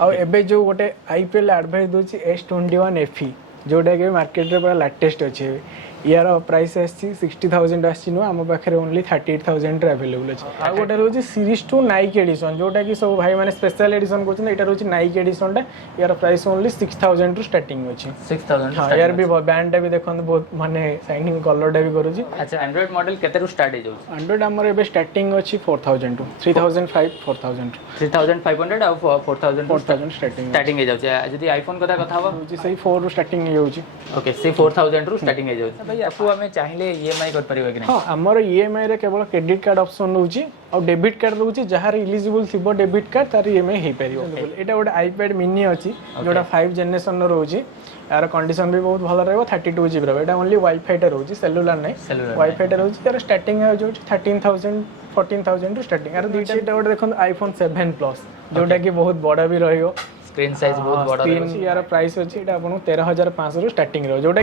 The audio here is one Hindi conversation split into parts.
आ एबे जो गोटे आईपीएल एडवाइस दोची S21 FE जोटा कि मार्केट रे पूरा लेटेस्ट अच्छे यार प्राइस आसी 60,000 आसी नु आम पाखे ओनली 38,000 अवेलेबल अच्छे आ गोटे रोची सीरीज 2 नाइक एडिशन जोटा कि सब भाई माने स्पेशल एडिशन करछन एटा रोची नाइक एडिशन टा यार प्राइस ओनली 6,000 रु स्टार्टिंग अछि 6,000 हां यार भी बैंड टा भी देखन बहुत माने शाइनिंग कलर टा भी करूची। अच्छा एंड्रॉइड मॉडल केते रु स्टार्ट हे जाउ एंड्रॉइड हमर एबे स्टार्टिंग अछि 4,000 टू 3,005 4,000 3,500 आ 4,000 स्टार्टिंग हे जाउ जदी आईफोन कथा कथा हो होची सही 4 रु स्टार्टिंग हे जाउची। ओके से 4,000 रु स्टार्टिंग हे जाउ भाई आपको हमें चाहिले ईएमआई कर परिबा कि नहीं। हां हमर ईएमआई रे केवल क्रेडिट कार्ड ऑप्शन रहउची और डेबिट कार्ड रहउची जहार एलिजिबल थिबो डेबिट कार्ड तार ईएमआई हे परिबो। एटा गोटे आईपैड मिनी अछि जोटा 5 जनरेशन रो रहउची यार कंडीशन भी बहुत भलो रहबो 32 जीबी रो एटा ओनली वाईफाई टा रहउची सेलुलर नै वाईफाई टा रहउची यार स्टार्टिंग है जो 13,000 14,000 टू स्टार्टिंग यार दुईटा गोटे देखन आईफोन 7 प्लस जोटा कि बहुत बड़ा भी रहइयो स्क्रीन साइज बहुत बड़ा रहउची यार प्राइस अछि एटा आपन 13,500 रु स्टार्टिंग रहो जोटा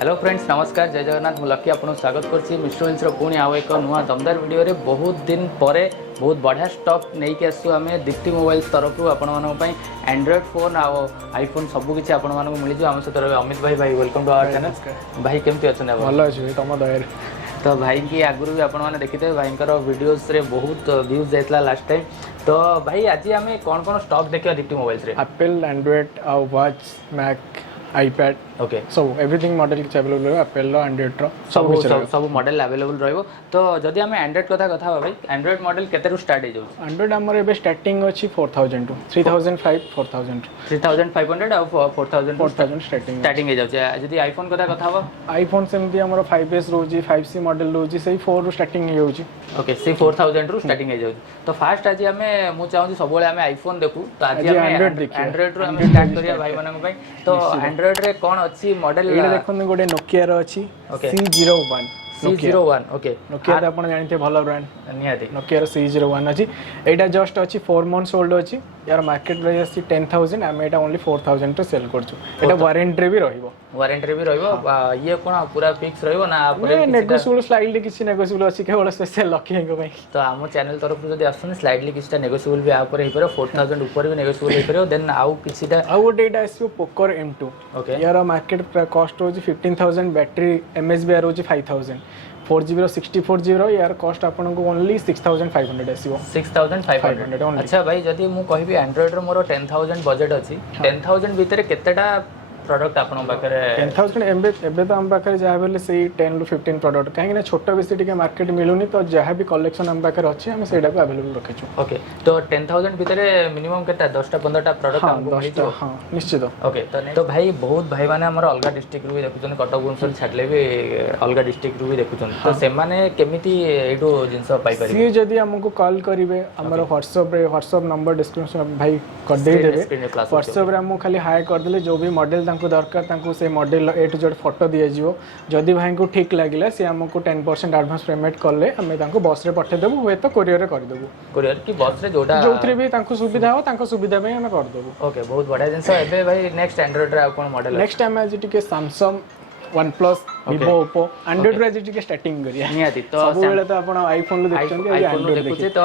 हेलो फ्रेंड्स नमस्कार जय जगन्नाथ लकी आपको स्वागत करछि मिस्टर हिल्स पुणी आउ एक नुआ दमदार वीडियो रे बहुत दिन पर बहुत बढ़िया स्टॉक नहीं कि आसु आम दीप्ति मोबाइल्स तरफ आपण एंड्रॉइड फोन आउ आईफोन सबकि आपण मिल जाए आम सहित अमित भाई भाई वेलकम टू आवर चैनल भाई केमती अच्छा भल अच्छे तुम दया तो भाई की आगुरी भी आपने देखिथे भाई वीडियोस रे बहुत व्यूज जाइला लास्ट टाइम तो भाई आज आम कौन कौन स्टॉक देखा दीप्ति मोबाइल्स रे एप्पल एंड्रॉइड आउ वॉच मैक आईपैड ओके सब एवरीथिंग मॉडल किछ अवेलेबल है एप्पल रो एंड्रॉइड रो सब मॉडल अवेलेबल रहइबो तो जदी हम एंड्रॉइड कथा भाई एंड्रॉइड मॉडल केते रु स्टार्ट हे जाउ एंड्रॉइड हमर एबे स्टार्टिंग अछि 4,000 टू 3,005 4,000 3,500 आ 4,000 स्टार्टिंग हे जाउ जदी आईफोन कथा हो आईफोन सेमती हमर 5s रोजी 5c मॉडल रोजी सही 4 रु स्टार्टिंग हे जाउची ओके से 4,000 रु स्टार्टिंग हे जाउ तो फास्ट आज हमें मु चाहूँ सब हम आईफोन देखू तो आज हम एंड्रॉइड रो हम स्टार्ट करिया भाई मानन पई तो एंड्रॉइड रे कोन अछि मॉडल एटा देखन गोटे नोकिया रो अछि C01 ओके नोकिया आपण जानते भलो ब्रांड निहाती नोकिया रो C01 अछि एटा जस्ट अछि 4 मंथ्स ओल्ड अछि यार मार्केट प्राइस अछि 10,000 हम एटा ओनली 4,000 रे सेल करछु एटा वारंटी भी रहइबो ये कोन पूरा फिक्स रहइबो ना आपरे नेगोशिएबल स्लाइडली किछि नेगोशिएबल अछि केवल स्पेशल लकी को भाई तो हम चैनल तरफ जदी आसन स्लाइडली किछटा नेगोशिएबल भी आ पर हे पर 4,000 ऊपर भी नेगोशिएबल हे पर देन आउ किछटा आउ गोटे एटा आसीबो पोकर M2 ओके यार मार्केट कॉस्ट होची 15,000 बैटरी MSBR होची 5,000 4GB 64GB यार कॉस्ट आपन को ओनली 6,500 आसीबो 6,500 अच्छा भाई जदी मु कहबी एंड्रॉइड रो मोर 10,000 बजट अछि 10,000 भीतर केतेटा प्रोडक्ट आपन पाखरे 10,000 एबे तो हम पाखरे जा बेले से 10 टू 15 प्रोडक्ट काहे ना छोटा बेसी टिके मार्केट मिलुनी तो जहा भी कलेक्शन हम पाखरे अछि हम सेडा को अवेलेबल रखिछु ओके तो 10,000 भीतर मिनिमम केटा 10 टा 15 टा प्रोडक्ट हमको मिलितो हां निश्चित ओके तो भाई बहुत भाई माने हमर अलगा डिस्ट्रिक्ट रु भी देखुछन कटक भुवनेश्वर छाडले भी अलगा डिस्ट्रिक्ट रु भी देखुछन तो से माने केमिति एडो जिंस पाई परिबे सी जदी हमको कॉल करिवे हमर व्हाट्सएप नंबर डिस्क्रिप्शन भाई कर दे देबे व्हाट्सएप रे हम खाली हाई कर देले जो भी मॉडल दरकार तांको से model A to Z photo दिया जीवो जदी भाई को ठीक लागिला से हमको 10% एडवांस पेमेंट करले हमें तांको बस रे पठे देबो वे तो कोरियर रे कर देबो कोरियर की बस रे जोडा जोथरे भी तांको सुविधा हो तांको सुविधा में हम कर देबो ओके बहुत बढ़िया जिंस एबे भाई नेक्स्ट एंड्रॉइड रे कोन मॉडल नेक्स्ट टाइम आज टिके Samsung OnePlus Vivo Oppo Android रे टिके स्टार्टिंग करिया नियाती तो सब बेले तो आपण आईफोन लो देखछन एंड्रॉइड देखुछे तो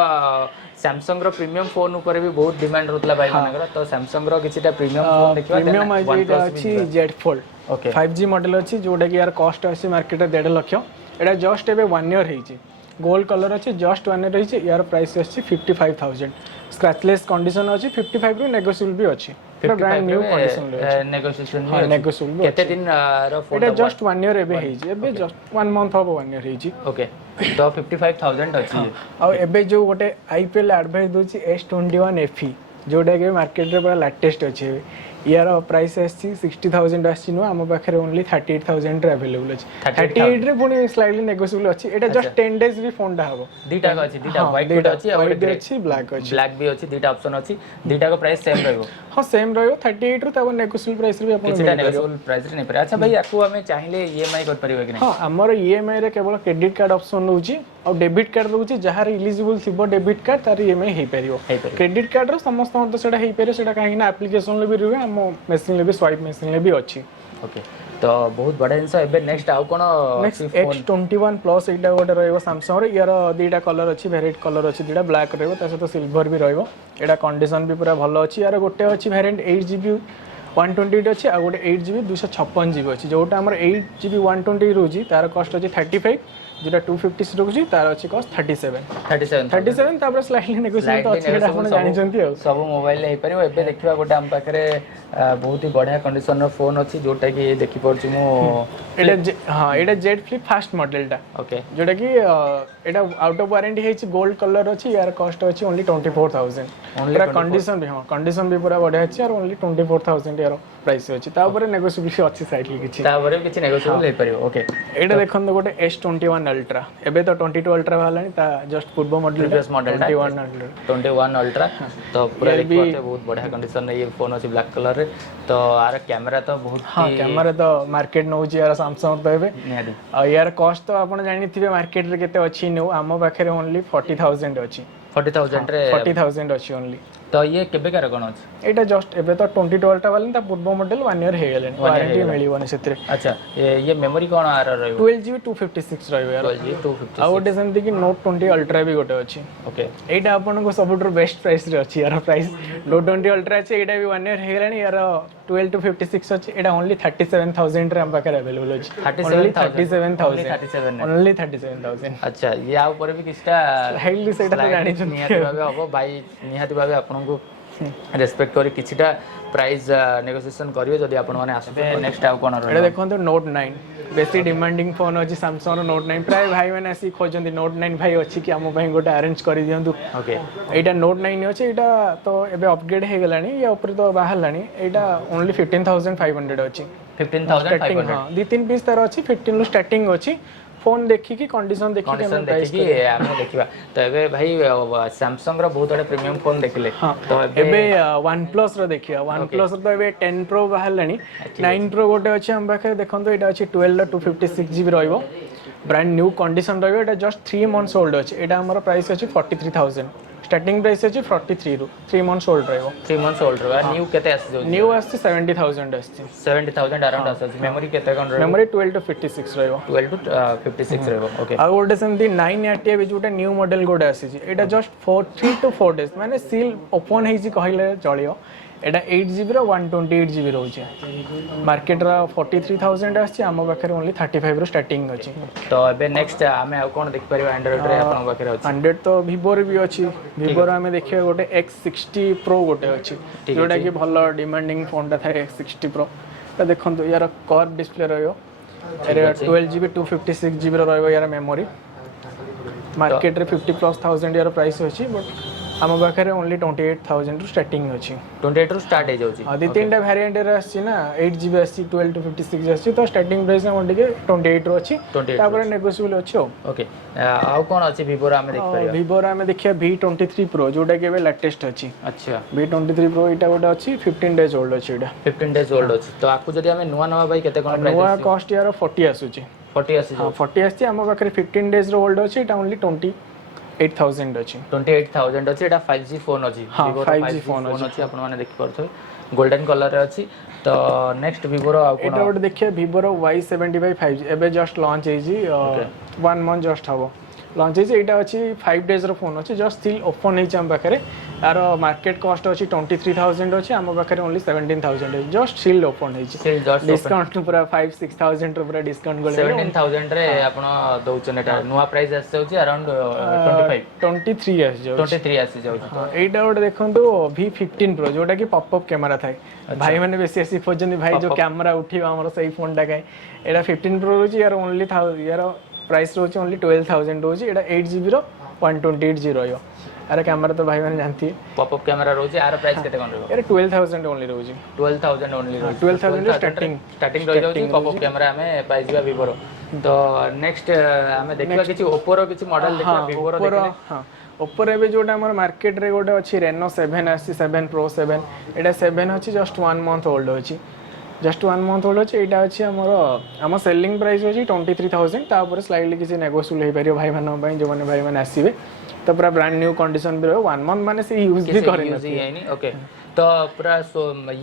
सैमसंग रो प्रीमियम फोन ऊपर भी बहुत डिमांड रहतला भाई मानकर तो सैमसंग रो किछटा प्रीमियम फोन देखिबा प्रीमियम आइटा अछि Z Fold okay 5G model अछि जोडा कि यार कॉस्ट अछि मार्केट रे 1.5 लाख एटा जस्ट एबे 1 ईयर हेछि गोल्ड कलर अछि जस्ट 1 ईयर हेछि यार प्राइस अछि 55,000 स्क्रैचलेस कंडीशन अछि 55 रो नेगोशिएबल भी अछि ब्रांड न्यू कंडीशन ले नेगोशिएशन हां नेगोशिएबल केते दिन रो फोन एटा जस्ट 1 ईयर एबे हेछि एबे जस्ट 1 मंथ हो 1 ईयर हेछि ओके तो 55,000 अछि आ एबे जो गोटे आईपीएल एडवाइस दोची S21 FE जोटा कि मार्केट रे पूरा लेटेस्ट अच्छे यार प्राइस आसी 60,000 आसी नु आम पाखे ओनली 38,000 अवेलेबल अछि 38 रे पुनी स्लाइडली नेगोशिएबल अछि एटा जस्ट 10 डेज भी फोन टा हबो दीटा अछि दीटा व्हाइट कोड अछि और व्हाइट अछि ब्लैक अछि ब्लैक भी अछि दीटा ऑप्शन अछि दीटा को प्राइस सेम रहबो हां सेम रहयो 38 रो तब नेगोशिएबल प्राइस रे भी अपन किछटा नेगोशिएबल प्राइस रे नै पर अच्छा भाई आकु हमें चाहिए ईएमआई कर परिबो कि नै हां हमर ईएमआई रे केवल क्रेडिट कार्ड ऑप्शन रहउची और डेबिट कार्ड रहउची जहार एलिजिबल थिबो डेबिट कार्ड तार ईएमआई हे परिबो क्रेडिट कार्ड रो समस्त तो सेटा हे परिबो सेटा काहे ना एप्लीकेशन ले भी रहबे हम मशीन ले भी स्वाइप मशीन ले भी अछि ओके तो बहुत बड़ा जिनस एबे नेक्स्ट आउ कोन नेक्स्ट X21 प्लस एटा गोटे रहइबो Samsung रे यार दीटा कलर अछि वेरिएंट कलर अछि दीटा ब्लैक रहइबो ता सहित सिल्वर भी रहइबो एटा कंडीशन भी पूरा भलो अछि यार गोटे अछि वेरिएंट 8GB 128 अछि आ गोटे 8GB 256GB अछि जोटा हमर 8GB 128 रोजी तार कॉस्ट अछि 35 जोटा 256 रोजी तार अछि कॉस्ट 37 तापर स्लाइडली नेगोशिएबल तो अछि एटा आपण जानि जंती सब मोबाइल ले हे परिबो एबे देखिबा गोटे हम पाखरे बहुत ही बढ़िया कंडीशन रो फोन अछि जोटा कि देखि परछु मो एटा हां एटा जेड फ्लिप फास्ट मॉडल टा ओके जोटा कि एटा आउट ऑफ वारंटी हेछि गोल्ड कलर अछि यार कॉस्ट अछि ओनली 24000 पूरा कंडीशन भी हां कंडीशन भी पूरा बढ़िया अछि और ओनली 24000 यार प्राइस अछि ता ऊपर नेगोशिएबल अछि साइडली किछि ता ऊपर किछि नेगोशिएबल ले परिबो ओके एटा देखन गोटे S21 अल्ट्रा एबे तो 22 अल्ट्रा वालानी ता जस्ट पूर्व मॉडल 21 अल्ट्रा तो पूरा देखते बहुत बढ़िया कंडीशन ये फोन अछि ब्लैक कलर रे तो आर कैमरा तो बहुत हां कैमरा तो मार्केट नौ जी यार Samsung तो एबे निहादी आ यार कॉस्ट तो आपण जानि थिबे मार्केट रे केते अछि नो आम पाखरे ओनली 40000 अछि 40000 रे 40000 अछि ओनली तो ये केबे कार कोन अछि एटा जस्ट एबे तो 22 अल्ट्रा वाला ता पूर्व मॉडल 1 ईयर हे गेले वारंटी मिलिबोनी सेतरे अच्छा ये मेमोरी कोन आर रहइबो 12GB 256 रहइबो यार 12GB 256 आ गोटे सेमति कि Note 20 अल्ट्रा भी गोटे अछि ओके एटा आपन को सबुटर बेस्ट प्राइस रे अछि यार प्राइस Note 20 अल्ट्रा अछि एटा भी 1 ईयर हे गेलानी यार 12 to 56 अछि एटा ओनली 37000 रे हम पाकर अवेलेबल अछि 37000 ओनली 37000 अच्छा या ऊपर भी किछटा हाईली सेटा तो जानि छन निहाती भाबे हबो भाई निहाती भाबे आपन को रेस्पेक्ट करी किछटा प्राइस नेगोशिएशन करियो जदी आपन माने आसबे नेक्स्ट आउ कोन एटा देखंतो Note 9 बेसी डिमांडिंग फोन अछि Samsung रो Note 9 प्राय भाई माने आसी खोजंती Note 9 भाई अछि कि हम भाई गोटे अरेंज करि दियंतु ओके एटा Note 9 अछि एटा तो एबे अपग्रेड हे गेलानी या ऊपर तो बाहर लानी एटा ओनली 15500 अछि 15500 हां दी तीन पीस तार अछि 15 लो स्टार्टिंग अछि फोन देखि कि कंडीशन देखि के हम प्राइस कि हमें देखिबा तो एबे भाई Samsung रो बहुत बड़ा प्रीमियम फोन देखिले तो एबे OnePlus रो देखिया OnePlus रो तो एबे 10 Pro बाहर लानी 9 Pro गोटे अछि हम पाखे देखंतो एटा अछि 12 256GB रहइबो ब्रांड न्यू कंडीशन रहइबो एटा जस्ट 3 मंथ्स ओल्ड अछि एटा हमर प्राइस अछि 43000 स्टार्टिंग प्राइस अछि 43 रो 3 मंथ्स ओल्ड रहइबो 3 मंथ्स ओल्ड रहइबो न्यू केते आसी जो न्यू आसी 70000 आसी 70000 अराउंड आसी मेमोरी केते कोन रहइबो मेमोरी 12 to 56 रहइबो 12 to 56 रहइबो ओके आ गोटे सेमती 980 बे जोटा न्यू मॉडल गोटे आसी एटा जस्ट 3 to 4 डेज माने सील ओपन हेजी कहले चलियो एटा 8GB रो 128GB रहउचे मार्केट रा 43000 आसी हम पाखरे ओनली 35 रो स्टार्टिंग अछि तो एबे नेक्स्ट हमें आ कोन देख परिबा एंड्रॉइड रे आपन पाखरे अछि 100 तो Vivo रे भी अछि Vivo रा हमें देखिए गोटे X60 Pro गोटे अछि जोटा कि भलो डिमांडिंग फोन ता थाए X60 Pro ता देखंतो यार कर्व डिस्प्ले रहयो एरे 12GB 256GB रो रहयो यार मेमोरी मार्केट रे 50,000 यार प्राइस अछि बट हम पाखरे ओनली 28000 रु स्टार्टिंग अछि 28 रु स्टार्ट हे जाउची दी तीनटा वेरिएंट रे आछि ना 8GB आछि 12 to 56 आछि तो स्टार्टिंग प्राइस हम टिके 28 रु अछि तापर नेगोशिएबल अछि ओके आउ कोन अछि Vivo रा हमें देख परिबा Vivo रा हमें देखिया V23 Pro जोटा के लेटेस्ट अछि अच्छा V23 Pro इटा गोटा अछि 15 डेज ओल्ड अछि इटा 15 डेज ओल्ड अछि तो आपको जदी हमें नुवा नुवा भाई केते कोन प्राइस नुवा कॉस्ट यार 40 आसुची 40 आसी हां 40 आसी हम पाखरे 15 डेज रो ओल्ड अछि इटा ओनली 28000 अछि 28000 अछि एटा 5G फोन अछि Vivo 5G फोन अछि आपण माने देखि परथो गोल्डन कलर रे अछि तो नेक्स्ट Vivo रो आ कोन एटा गोटे देखिए Vivo रो Y75 5G एबे just launch hazy 1 month just हबो लॉन्च हेजी एटा अछि 5 डेज रो फोन अछि जस्ट स्टिल ओपन हेछि हम पाखरे यार मार्केट कॉस्ट अछि 23000 अछि हम पाखरे ओनली 17000 जस्ट स्टिल ओपन हेछि डिस्काउंट पूरा 5-6000 रो पूरा डिस्काउंट गोले 17000 रे आपण दउछन एटा नुवा प्राइस आसे होछि अराउंड 23 आसी जाउ 23 आसी जाउ एटा गोटे देखंतु V15 Pro जोटा कि पॉपअप कैमरा थाए भाई माने बेसी एसी खोजनी भाई जो कैमरा उठिबा हमर सही फोन टा काई एटा 15 Pro रोछि यार ओनली यार प्राइस रोछि ओनली 12000 रोछि एटा 8GB रो 128GB रहयो यार कैमरा तो भाई मैंने जानती है पॉपअप कैमरा रोज यार प्राइस केते कोन रहबो यार 12000 ओनली रोजी 12000 ओनली रोज 12000 स्टार्टिंग रही जाउची पॉपअप कैमरा हमें पाइ जिबा Vivo रो तो नेक्स्ट हमें देखिबा किछि Oppo रो किछि मॉडल देखबा Vivo रो देखले हां Oppo रे जोटा हमर मार्केट रे गोटे अछि Reno 7 आसी 7 Pro 7 एटा 7 अछि जस्ट 1 मंथ ओल्ड अछि जस्ट 1 मंथ ओल्ड अछि एटा अछि हमर सेलिंग प्राइस अछि 23000 तापर स्लाइटली किछि नेगोशिएबल हे परियो भाई मानन पई जो माने भाई माने आसीबे तो पूरा ब्रांड न्यू कंडीशन भी रहो 1 मंथ माने से यूज भी करे नहीं ओके तो पूरा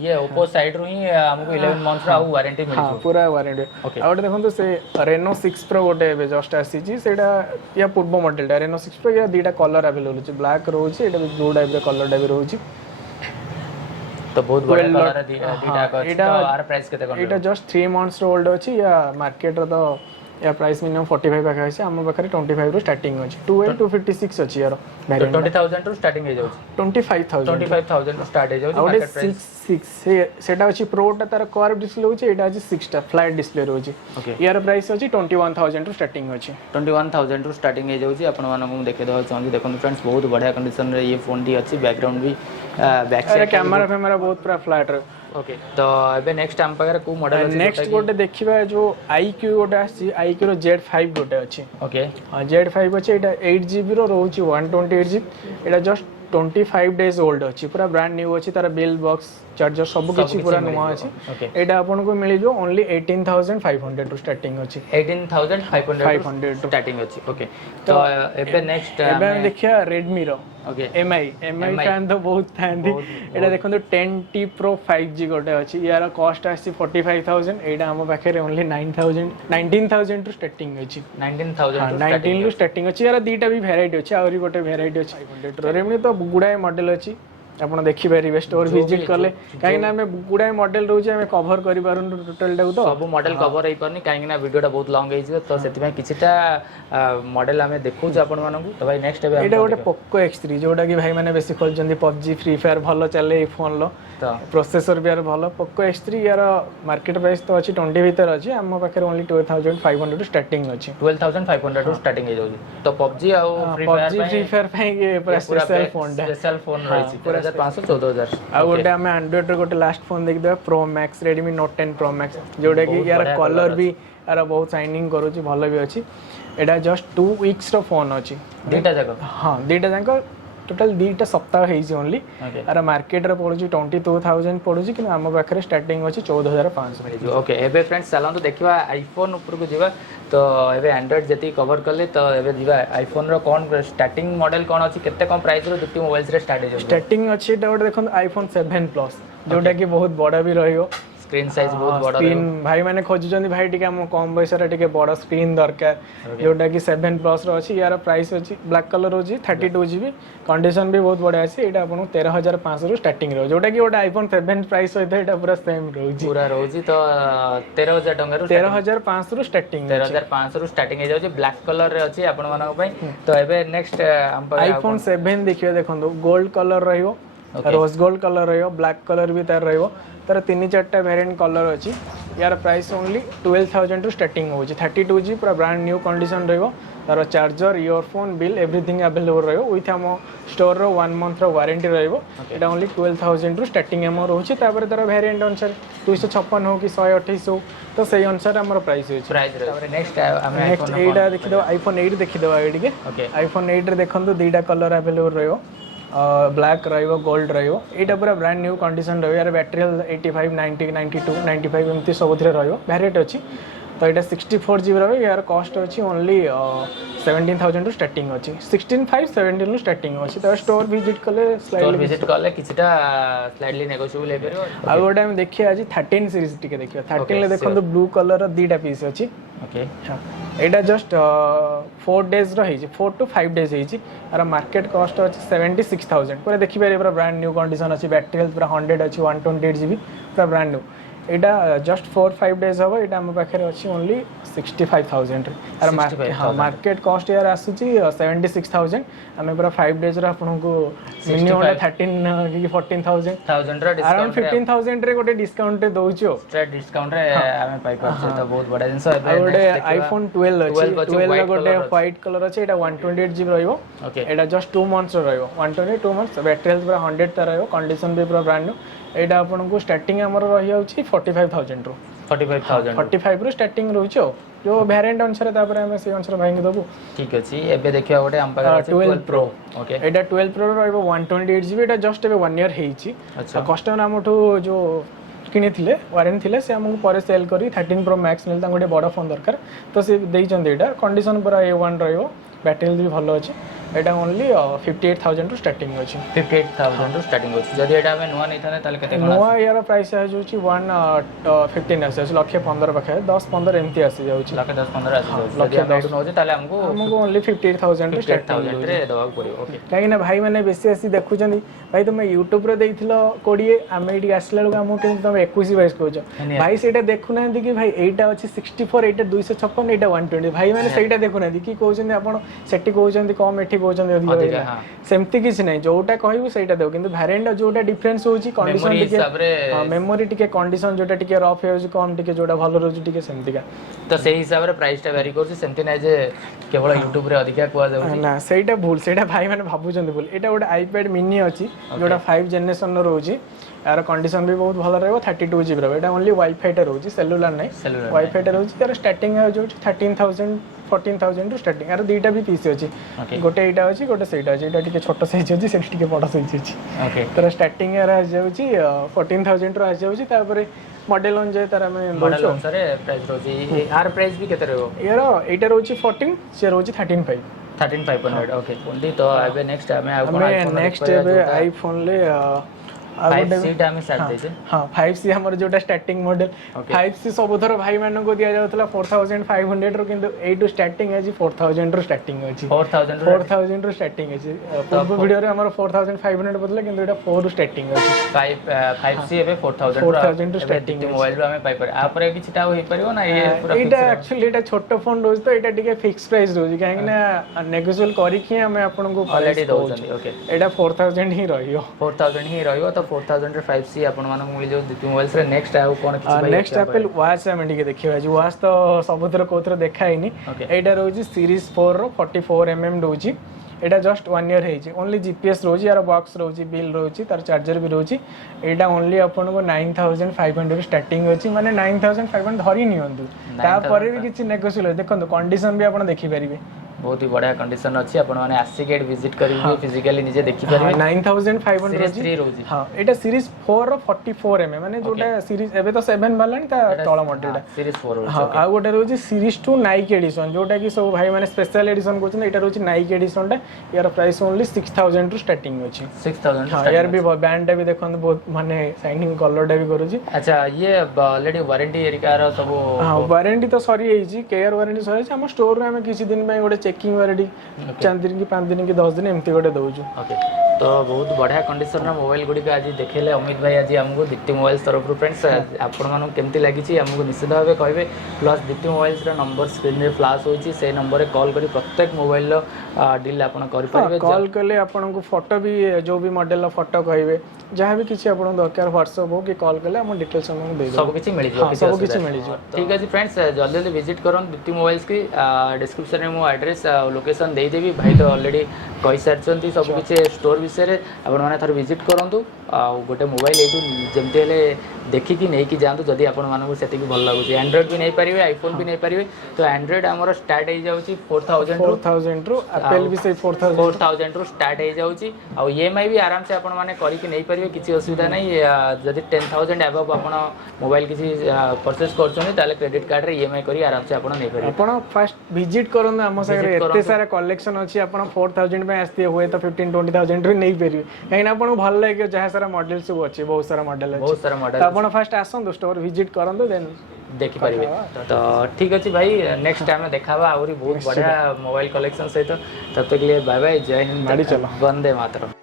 ये Oppo साइड रो ही हमको 11 मंथ रा वारंटी मिल हां पूरा वारंटी आ ओटे देखो से Reno 6 Pro गोटे एबे जस्ट आसी जी सेटा या पूर्व मॉडल टा Reno 6 Pro या दीटा कलर अवेलेबल छै ब्लैक रोछि एटा ब्लू टाइप रे कलर टा भी रोछि तो बहुत बड़ा कलर है दीटा का तो आर प्राइस केते कोन एटा जस्ट 3 मंथ्स ओल्ड अछि या मार्केट रो तो या प्राइस मिनिमम 45 पाखा अछि हम पाखरे 25 रो स्टार्टिंग अछि 28256 अछि यार वेरिएंट 20000 रो स्टार्टिंग हे जाउछि 25000 रो स्टार्ट हे जाउछि मार्केट प्राइस 6 सेटा अछि प्रो टा तार कर्व डिस्प्ले होछि एटा अछि 6 टा फ्लैट डिस्प्ले रोछि यार प्राइस अछि 21000 रो स्टार्टिंग अछि 21000 रो स्टार्टिंग हे जाउछि आपण मानकु देखे दो चाहू देखो फ्रेंड्स बहुत बढ़िया कंडीशन रे ये फोन टी अछि बैकग्राउंड भी बैक साइड कैमरा बहुत पूरा फ्लैट रे ओके तो एबे नेक्स्ट हम पाखरे को मॉडल अछि नेक्स्ट गोटे देखिबा जो iQ गोटे आछि iQ रो Z5 गोटे अछि ओके हां Z5 अछि एटा 8GB रो रहउछि 128GB एटा जस्ट 25 डेज ओल्ड अछि पूरा ब्रांड न्यू अछि तार बिल बॉक्स चार्जर सब किछि पूरा नुवा अछि एटा आपन को मिली जो ओनली 18500 टू स्टार्टिंग अछि 18500 स्टार्टिंग अछि ओके तो एबे नेक्स्ट एबे हम देखिया Redmi रो ओके MI फैन तो बहुत फैन थी एटा देखो 10T Pro 5G गोटे अछि यार कॉस्ट आसी 45000 एटा हम पाखे ओनली 19000 टू स्टार्टिंग अछि 19000 टू स्टार्टिंग अछि यार दीटा भी वैरायटी अछि और गोटे वैरायटी अछि 500 Redmi तो गुडाय मॉडल अछि आपण देखि पारिबे स्टोर विजिट करले काहे ना हमें गुडाय मॉडल रहउछि हमें कवर करि पारन टोटल टा तो सब मॉडल कवर हे करनी काहे ना वीडियोटा बहुत लॉन्ग हे तो सेति में किछिटा मॉडल हमें देखौ छ आपण मानकु तो भाई नेक्स्ट एबे एटा गोटे Poco X3 जोटा कि भाई माने बेसी खोल जंदी PUBG Free Fire भलो चले ए फोन लो प्रोसेसर भी यार भलो Poco X3 यार मार्केट प्राइस तो अछि 20 भीतर अछि हम पाखे ओनली 12500 स्टार्टिंग अछि 12500 स्टार्टिंग हे जाउछि तो PUBG आ Free Fire पे ये पूरा स्पेशल फोन रही छी 1500 14000 आ गोटे हमें एंड्रॉइड रे गोटे लास्ट फोन देख दे Pro Max Redmi Note 10 Pro Max जोटा कि यार कलर भी यार बहुत शाइनिंग करू छी भलो भी अछि एटा जस्ट 2 वीक्स रो फोन अछि दीटा जाको हां दीटा जाको टोटल दीटा सप्ताह हे छी ओनली यार मार्केट रे पडुची 22000 पडुची कि हम पाखरे स्टार्टिंग अछि 14500 ओके एबे फ्रेंड्स चलन तो देखिबा आईफोन ऊपर को जिबा तो एबे एंड्रॉइड जति कवर करले तो एबे जिबा आईफोन रो कोन स्टार्टिंग मॉडल कोन अछि केते कम प्राइस रो दुटी मोबाइल्स रे स्टार्ट हे स्टार्टिंग अछि एटा देखन आईफोन 7 प्लस जोटा कि बहुत बड़ा भी रहियो स्क्रीन साइज बहुत बड़ा स्क्रीन भाई माने खोजुचंदी भाई टिके हम कम पैसा रे टिके बड़ा स्क्रीन दरकार जोटा कि 7 प्लस रो अछि यार प्राइस अछि ब्लैक कलर होजी 32GB कंडीशन भी बहुत बड़ा अछि एटा आपन 13500 रो स्टार्टिंग रो जोटा कि ओटा आईफोन 7 प्राइस होइते एटा पूरा सेम रोजी पूरा रोजी तो 13000 टंगा रो 13500 रो स्टार्टिंग 13500 रो स्टार्टिंग हे जाउछि ब्लैक कलर रे अछि आपन मानक पई तो एबे नेक्स्ट हम आईफोन 7 देखियो देखंदो गोल्ड कलर रहियो रोज गोल्ड कलर रहियो ब्लैक कलर भी तार रहियो तार 3-4टा वेरिएंट कलर अछि यार प्राइस ओनली 12000 टू स्टार्टिंग होछि 32GB पूरा ब्रांड न्यू कंडीशन रहियो तार charger earphone bill everything available रहियो विथ हम स्टोर रो 1 मंथ रो वारंटी रहियो एटा ओनली 12000 टू स्टार्टिंग हम रहउछि तापर तार वेरिएंट अनुसार 256 हो कि 128 हो तो सही अनुसार हमर प्राइस होछि प्राइस तापर नेक्स्ट हम नेक्स्ट एटा देखि दो आईफोन 8 देखि दो एटिके आईफोन 8 रे देखंतु दीटा कलर अवेलेबल रहियो ब्लैक रहियो गोल्ड रहियो एटा पूरा ब्रांड न्यू कंडीशन रहियो यार बैटरी 85 90 92 95 एमती सब थिरे रहियो वेरिएंट अछि तो एटा 64GB रहियो यार कॉस्ट अछि ओनली 17000 टू स्टार्टिंग अछि 16517 टू स्टार्टिंग अछि तो स्टोर विजिट कले किछटा स्लाइडली नेगोशिएबल हे परबो आ गोटा हम देखिए आज 13 सीरीज टिके देखियो 13 ले देखंतु ब्लू कलर रो दीटा पीस अछि ओके एटा जस्ट 4 डेज रो हेछि 4 टू 5 डेज हेछि आर मार्केट कॉस्ट अछि 76000 पूरा देखि पारे पूरा ब्रांड न्यू कंडीशन अछि बैटरी हेल्थ पूरा 100 अछि 128GB पूरा ब्रांड न्यू एटा जस्ट 4-5 डेज हम एटा हम पाखे अच्छी ओनली 65,000 यार मार्केट कॉस्ट यार आसूची 76,000 आम पूरा 5 डेज आपको मिनिमम 13 कि 14,000 अराउंड 15,000 रे गोटे डिस्काउंट दउछो डिस्काउंट रे आमे पाई पाछे तो बहुत बड़ा जिंस गोटे आईफोन 12 अछि 12 गोटे व्हाइट कलर अछि एटा 128 GB रहइबो एटा जस्ट 2 मंथ्स रहइबो 122 मंथ्स बैटरी हेल्थ पूरा 100 ता रहइबो कंडीशन भी पूरा ब्रांड न्यू एटा आपनको स्टार्टिंग हमर रहि जाउची 45,000 रो 45 रो स्टार्टिंग रहउछो जो वेरिएंट अनुसार तापर हम से अनुसार भाई के दबु ठीक अछि एबे देखिया गोटे हम पाकर 12 प्रो ओके एटा 12 प्रो रहइबो 128 GB एटा जस्ट एबे 1 ईयर हेइची कस्टमर हमठू जो किनी थिले वारंटी थिले से हमको पर सेल करी 13 प्रो मैक्स मिलता गोटे बड़ फोन दरकार तो से देई चंद एटा कंडीशन पूरा A1 रहइबो बैटरी हेल्थ भी भलो अछि एटा ओनली 58,000 टू स्टार्टिंग अछि 58,000 टू स्टार्टिंग अछि जदी एटा हमें नुवा नै थाने ताले केते कोन नुवा यार प्राइस आ जाउची 115 आसी जाउची लक्ष्य 15 पाखे 10-15 एमती आसी जाउची लक्ष्य 10-15 आसी जाउची जदी हम एटु नउची ताले हमको ओनली 58,000 टू स्टार्टिंग रे दबाक पड़ियो ओके काहे ना भाई माने बेसी आसी देखु चंदी भाई तुम YouTube रे देइथिलो 20 आमे एटी आसला लोग हमको केम तुम 21-22 कहजो भाई सेटा देखु ना कि भाई एटा अछि 64 एटा 256 एटा 120 भाई माने सेटा देखु ना कि कहउछन आपण सेटी कहउछन कम एठी कहउछन अधिक सेमती किछ नै जोटा कहबो सेटा देउ किंतु वेरिएंट जोटा डिफरेंस होची कंडीशन टिके मेमोरी टिके कंडीशन जोटा टिके रफ होची कम टिके जोटा भलो रोची टिके सेमती का तो सेही हिसाब रे प्राइस टा वेरी करछि सेमती नै जे केवल YouTube रे अधिका कुआ जाउ ना सेटा भूल सेटा भाई माने भाबुचंदी भूल एटा गोटे आईपैड मिनी अछि जोटा 5 जनरेशन रो रोची यार कंडीशन भी बहुत भलो रहबो 32 GB रो एटा ओनली वाईफाई टा रोची सेलुलर नै वाईफाई टा रोची यार स्टार्टिंग है जो 13,000 14,000 टू स्टार्टिंग यार दुईटा भी पीस अछि गोटे एटा अछि गोटे सेटा अछि एटा टिके छोटो साइज अछि सेटा टिके बडा साइज अछि ओके तर स्टार्टिंग यार आ जाउची 14,000 रो आ जाउची तापर मॉडल ऑन जे तार में मॉडल अनुसार प्राइस रोची आर प्राइस भी केते रहबो यार एटा रोची 14 से रोची 13,500 ओके ओनली तो एबे नेक्स्ट हमें आईफोन नेक्स्ट एबे आईफोन ले 5C टा में स्टार्ट देजे हां 5C हमर जोटा स्टार्टिंग मॉडल 5C सबथर भाई मानन को दिया जाउतला 4500 रो किंतु ए टू स्टार्टिंग अछि 4000 रो स्टार्टिंग अछि 4000 रो स्टार्टिंग अछि पूर्व वीडियो रे हमर 4500 बदले किंतु एटा 4 रो स्टार्टिंग अछि 5C एबे 4000 रो स्टार्टिंग मोबाइल रो हमें पाई पर आ पर किछि टा होई परियो ना ये पूरा एटा एक्चुअली एटा छोटो फोन रोज तो एटा टिके फिक्स प्राइस रोज काहे ना नेगोशिएबल करी कि हमें आपन को ऑलरेडी दउछन ओके एटा 4000 ही रहियो 4000 ही रहियो तो 4000 रे 5C आपन मानन मिल जो दिति मोबाइल्स रे नेक्स्ट आउ कोन किछि भाई नेक्स्ट एप्पल वॉच हम टिके देखियो आज वॉच तो सबुतर कोतर देखाइनी एटा रोजी सीरीज 4 रो 44 mm दोजी एटा just 1 year hazy only GPS रोजी यार बॉक्स रोजी बिल रोजी तार चार्जर भी रोजी एटा ओनली आपन को 9500 स्टार्टिंग अछि माने 9500 धरि नियंतु ता परे भी किछि नेगोशिएबल देखंतु कंडीशन भी आपन देखि परिबे बहुत ही बढ़िया कंडीशन अछि आपण माने आसिकेट विजिट करिवे फिजिकली निजे देखि परिबे 9500 रोजी हां एटा सीरीज 4 रो 44 mm माने जोटा सीरीज एबे तो 7 बालानी ता तळ मॉडल सीरीज 4 रोजी हां आ गोटे रोजी सीरीज 2 नाइक एडिशन जोटा कि सब भाई माने स्पेशल एडिशन कोछन एटा रोजी नाइक एडिशन टा यार प्राइस ओनली 6000 टू स्टार्टिंग अछि 6000 हां यार भी बैंड टा भी देखन बहुत माने शाइनिंग कलर टा भी करूची अच्छा ये ऑलरेडी वारंटी एरिका रो सब हां वारंटी तो सरी हेजी केयर वारंटी सरी हम स्टोर रे हम किछि दिन में गोटे चेकिंग वारंटी 4 दिन की 5 दिन की 10 दिन एमती गोटे दउजु ओके तो बहुत बढ़िया कंडीशन रा मोबाइल गुडी का आज देखेले अमित भाई आज हमको दिट्टी मोबाइल्स तरफ रो फ्रेंड्स आपण मानु केमती लागि छी हमको निश्चित भाबे कहबे प्लस दिट्टी मोबाइल्स रा नंबर स्क्रीन रे फ्लैश होई से नंबर रे कॉल करी प्रत्येक मोबाइल रो डील आपण करि परिबे कॉल करले आपण को फोटो भी जो भी मॉडल रो फोटो कहबे जहां भी किछि आपण दरकार व्हाट्सएप हो कि कॉल करले हम डिटेल्स हम दे सब किछि मिल जो सब किछि मिल जो ठीक अछि फ्रेंड्स जल्दी जल्दी विजिट करन दिट्टी मोबाइल्स की डिस्क्रिप्शन रे मो एड्रेस लोकेशन दे देबी भाई तो ऑलरेडी कहि सारचंती सब किछि स्टोर विषय रे आपण माने थर विजिट करंतु गोटे मोबाइल एटू जेमते हेले देखि कि नै कि जानतु जदी आपण मानकु सेति कि भल लागुची एंड्रॉइड भी नै परिबे आईफोन भी नै परिबे तो एंड्रॉइड हमर स्टार्ट हे जाउची 4000 रो एप्पल भी से 4000 रो स्टार्ट हे जाउची आ ईएमआई भी आराम से आपण माने करि कि नै परिबे किछि असुविधा नै जदी 10000 अबव आपण मोबाइल किछि परचेस करछनी ताले क्रेडिट कार्ड रे ईएमआई करी आराम से आपण नै परिबे आपण फर्स्ट विजिट करन हम सगरे एते सारा कलेक्शन अछि आपण 4000 में आस्ते होय तो 15-20000 रे नै परिबे काहे ना आपण भल लागे जहा सारा मॉडल सब अछि बहुत सारा मॉडल आपण फर्स्ट आसन स्टोर विजिट करन देन देखि परिबे तो ठीक अछि भाई नेक्स्ट टाइम में देखाबा आउरी बहुत बढ़िया मोबाइल कलेक्शन सहित तब तक के लिए बाय बाय जय हिंद वंदे मातरम।